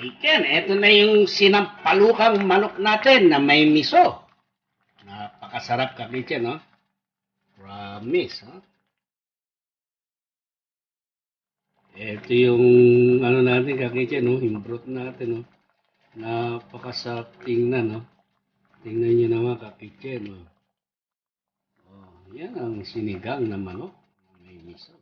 Iken, eto na yung sinampalukang manok natin na may miso. Napakasarap ka, Iken, no? Promise, ha? Ito yung ano natin, kakitchen, no? Yung broth natin, no? Napakasarap tingnan, no? Tingnan nyo naman, kakitchen, no? Oh, yan ang sinigang na manok na may miso.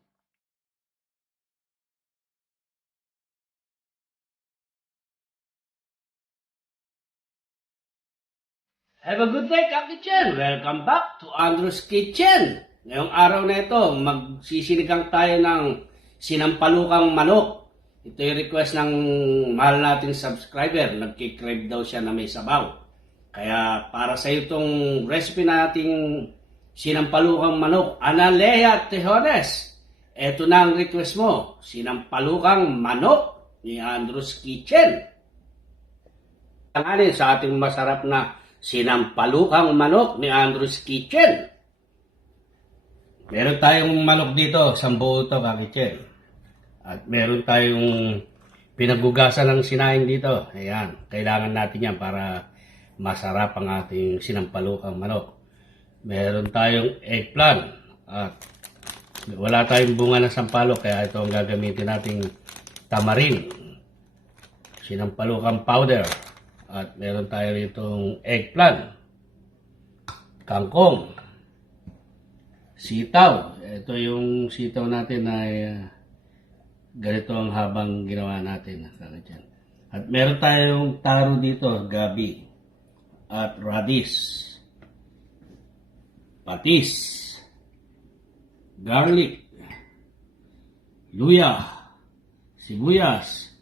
Have a good day, Kakitchen! Welcome back to Andrew's Kitchen! Ngayong araw na ito, magsisinigang tayo ng sinampalukang manok. Ito yung request ng mahal nating subscriber. Nagkikrave daw siya na may sabaw. Kaya para sa itong recipe nating sinampalukang manok, Analea Tejones. Ito na ang request mo, sinampalukang manok ni Andrew's Kitchen. Tanganin sa ating masarap na sinampalukang manok ni Andrew's Kitchen. Meron tayong manok dito, sambuo ito, Kakitchen. At meron tayong pinagugasan ng sinaing dito. Ayan, kailangan natin yan para masarap ang ating sinampalukang manok. Meron tayong eggplant. At wala tayong bunga ng sampalok, kaya ito ang gagamitin nating tamarin. Sinampalukang powder. At meron tayo ritong eggplant, kangkong, sitaw. Ito yung sitaw natin ay ganito ang habang ginawa natin. At meron tayong taro dito, gabi, at radish, patis, garlic, luya, sibuyas,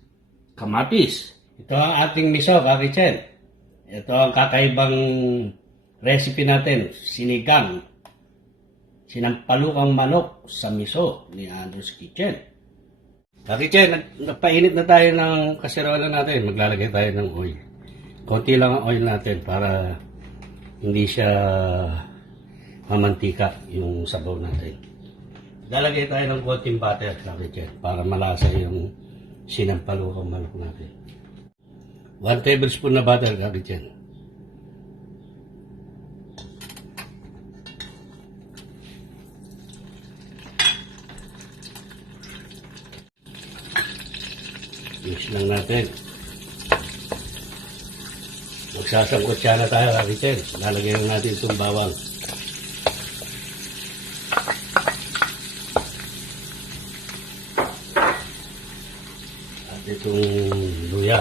kamatis. Ito ang ating miso, Kakitchen. Ito ang kakaibang recipe natin, sinigang. Sinampalukang manok sa miso ni Andrew's Kitchen. Kakitchen, napainit na tayo ng kaserola natin. Maglalagay tayo ng oil. Konti lang ang oil natin para hindi siya mamantika yung sabaw natin. Lalagay tayo ng konting butter, Kakitchen, para malasa yung sinampalukang manok natin. 1 tablespoon na butter, Kakitchen. Mix lang natin. Magsasangkot siya na tayo, Kakitchen. Lalagyan natin itong bawang. At itong luya.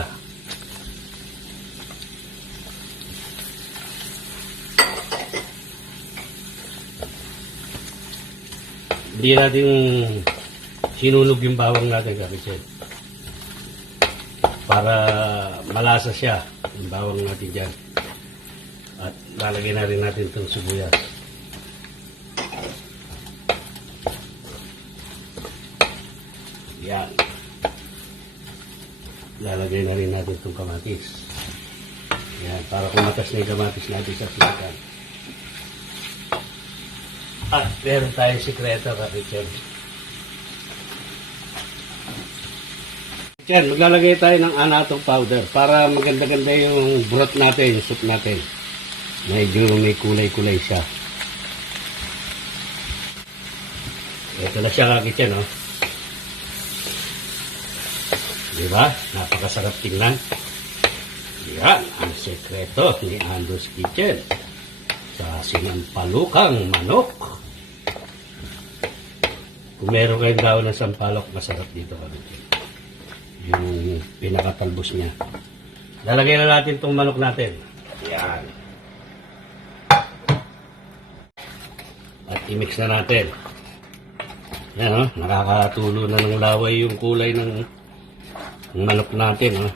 Hindi natin sinunog yung bawang natin, Kakitchen. Para malasa siya yung bawang natin dyan. At lalagyan na rin natin itong sibuyas. Yan. Lalagay na rin natin itong kamatis. Yan, para kumatas na yung kamatis natin sa sinigang. At meron tayong sikreto, Kakitchen. Yan, maglalagay tayo ng annatto powder para maganda-ganda yung broth natin, yung soup natin. Medyo may kulay-kulay siya. Ito na siya, Kakitchen, oh. Diba? Napakasarap tingnan. Yan, ang sekreto ni Andrew's Kitchen sa sinampalukang manok. Kung meron kayong daon ng sampalok, masarap dito, Kakitchen. Yung pinakatalbos niya. Lalagay na natin itong manok natin. Yan. At i-mix na natin. Yan, oh, nakakatulo na ng laway yung kulay ng manok natin. Oh.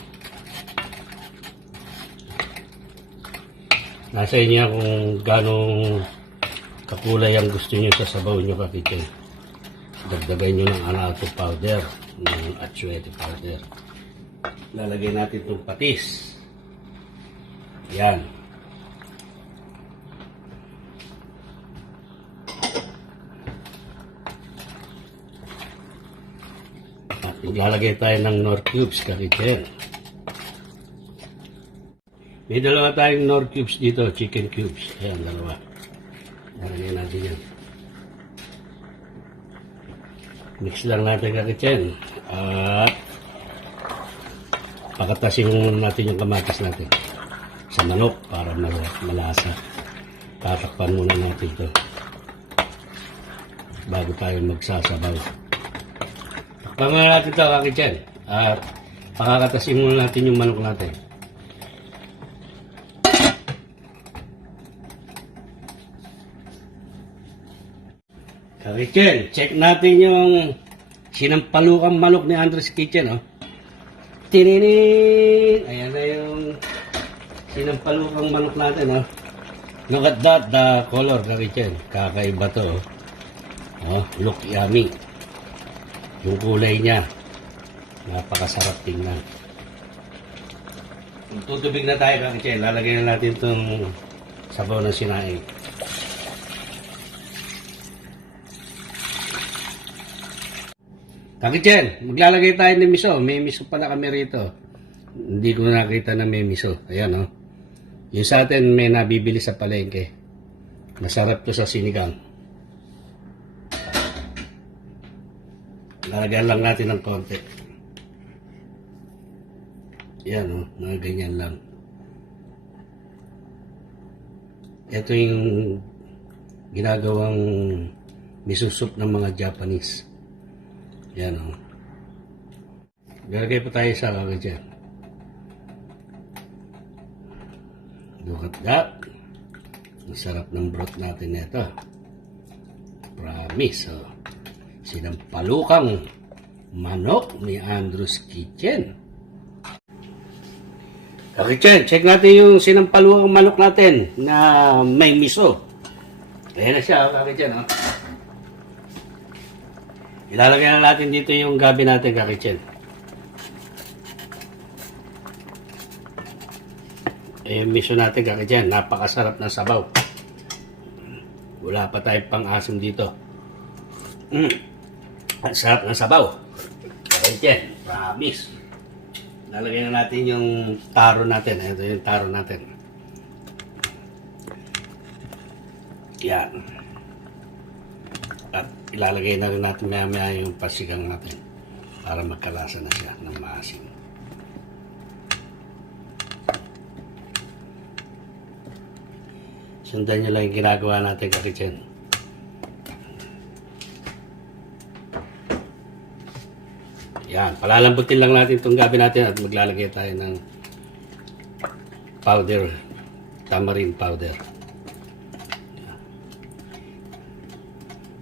Nasa inyo kung ganong kakulay ang gusto nyo sa sabaw nyo, Kakitchen. Dagdagan nyo ng annatto powder, ng atsuete powder. Lalagay natin itong patis. Yan. At maglalagay tayo ng Knorr cubes, Kakitchen. May dalawa tayong Nor cubes dito, chicken cubes. Ayan, dalawa. Nalagyan natin yan. Mix lang natin kakitchen. At pakatasin muna natin yung kamatis natin sa manok para malasa. Tatakpan muna natin ito bago tayo magsasabaw. Takpan muna natin ito kakitchen. At pakakatasin muna natin yung manok natin. Kakitchen, check natin yung sinampalukang manok ni Andres Kitchen, oh. Tininin! Ayan na yung sinampalukang manok natin, oh. Look at that, the color, Kakitchen. Kakaiba to, oh. Oh, look yummy. Yung kulay niya. Napakasarap tingnan. Tutubig na tayo, Kakitchen. Lalagyan na natin itong sabaw ng sinaing. Kakitchen, maglalagay tayo ng miso. May miso pala kami rito. Hindi ko nakita na may miso. Ayan, oh. Yung sa atin may nabibili sa palengke. Masarap to sa sinigang. Lalagyan lang natin ng konti. Ayan, oh. Mga ganyan lang. Ito yung ginagawang miso soup ng mga Japanese. Yan, o. Galagay pa tayo sa kakitchen. Look at that. Ang sarap ng broth natin nito. Promise, o. Sinampalukang manok ni Andres Kitchen. Kakitchen, check natin yung sinampalukang manok natin na may miso. Ayan na siya, kakitchen, o. Ilalagay na natin dito yung gabi natin, Kakitchen. Yung miso natin, Kakitchen. Napakasarap ng sabaw. Wala pa tayong pang-asim dito. Ang sarap ng sabaw. Kakitchen, promise. Lalagay na natin yung taro natin. Ito yung taro natin. Yan. At ilalagay na rin natin maya-maya yung pasigang natin para magkalasa na siya ng maasim. Sundan nyo lang yung ginagawa natin, Kakitchen. Yan, palalambutin lang natin itong gabi natin at maglalagay tayo ng powder, tamarind powder.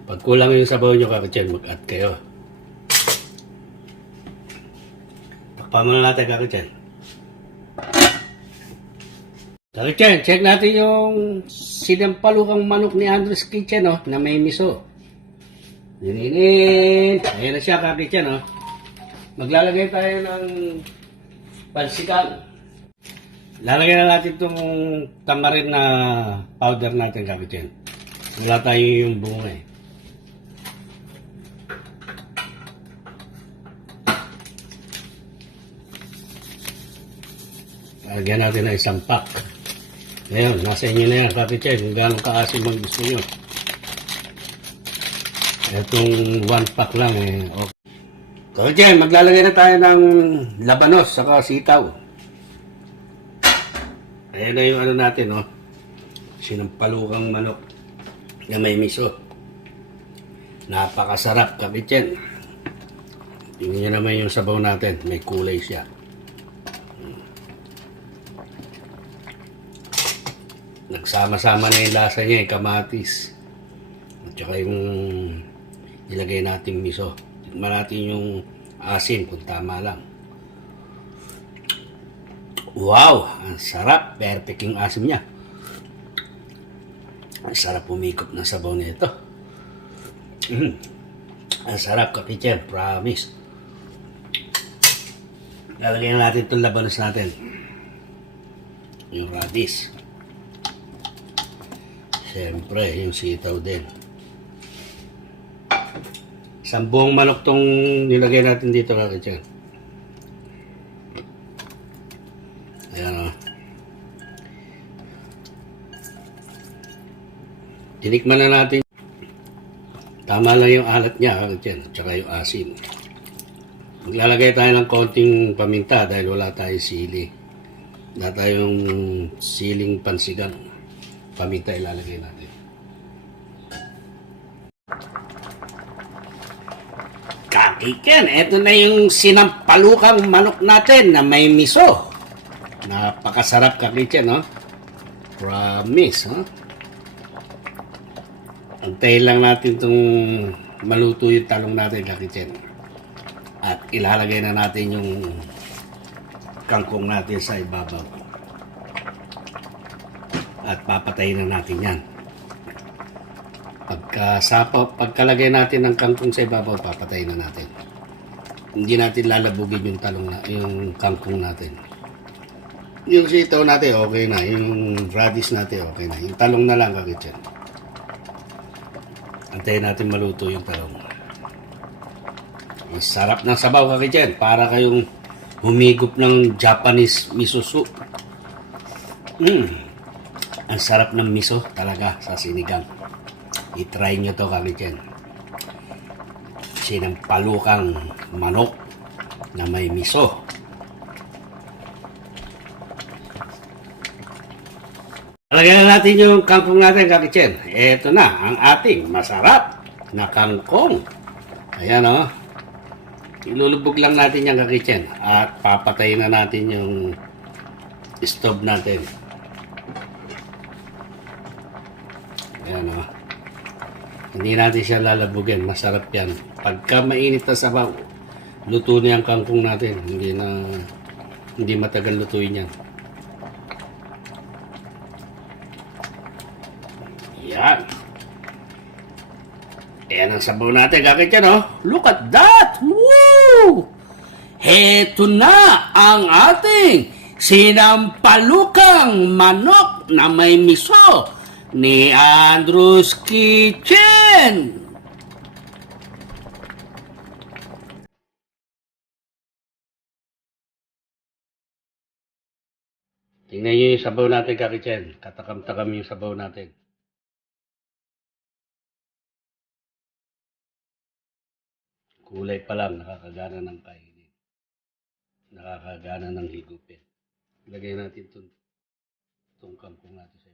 Pag kulang yung sabaw nyo, Kakitchen, mag-add kayo. Takpan muna natin, Kakitchen. Kakitchen, check natin yung sinampalukang manok ni Andres Kitchen, oh, na may miso. Dininin. Ayan na siya, Kakitchen, oh. Maglalagay tayo ng pansigang. Lalagay na natin itong tamarin na powder natin, Kakitchen. Wala tayo yung bunga, eh. Lagyan natin ng isang pack. Ngayon, nasa inyo na yan, Kakitchen, kung gano'ng kaasim ang gusto nyo. Itong 1 pack lang, eh. Okay. Kakitchen, maglalagay na tayo ng labanos saka sitaw. Ayan na yung ano natin, oh. Sinampalukang manok na may miso. Napakasarap, Kakitchen. Tingnan nyo naman yung sabaw natin. May kulay siya. Nagsama-sama na yung lasa niya, yung kamatis. At saka yung ilagay nating miso. Tignan natin yung asin kung tama lang. Wow! Ang sarap! Perfect yung asim niya. Ang sarap umikot ng sabaw nito. Ang sarap, Kakitchen. Promise. Lalagyan na natin itong labanos natin. Yung radish. Siyempre, yung sitaw din. Isang buong manok tong nilagay natin dito, Kakitchen. Ayan, o. Tinikman na natin. Tama lang yung alat niya, Kakitchen, at saka yung asin. Maglalagay tayo ng konting paminta dahil wala tayong sili. Wala tayong siling pansigang. Paminta ilalagay natin. Kakitchen, eto na yung sinampalukang manok natin na may miso. Napakasarap, Kakitchen, no? Promise, no? Antayin lang natin itong maluto yung talong natin, Kakitchen. At ilalagay na natin yung kangkong natin sa ibabaw. At papatayin na natin yan. Pagkalagay natin ng kangkong sa ibabaw, papatayin na natin. Hindi natin lalabugin yung talong na, yung kangkong natin. Yung sitaw natin, okay na. Yung radish natin, okay na. Yung talong na lang, Kakitchen. Antayin natin maluto yung talong. Ang sarap ng sabaw, Kakitchen. Para kayong humigop ng Japanese miso soup. Ang sarap ng miso talaga sa sinigang. I-try nyo to, Kakitchen. Sinampalukang manok na may miso. Lagyan na natin yung kangkong natin, Kakitchen. Ito na ang ating masarap na kangkong. Ayan, o. Ilulubog lang natin yung, Kakitchen. At papatayin na natin yung stove natin. Ayan, o. Hindi natin siya lalabugin. Masarap yan. Pagka mainit na sabaw, luto na yung kangkong natin. Hindi matagal lutuin yan. Yan. Ayan ang sabaw natin, Kakitchen, oh. Look at that! Woo! Heto na ang ating sinampalukang manok na may miso ni Andrew's Kitchen. Tingnan nyo yung sabaw natin, Kakitchen. Katakam-takam yung sabaw natin. Kulay pa lang, nakakagana ng kainin. Nakakagana ng higupin. Lagay natin itong kangkong natin sa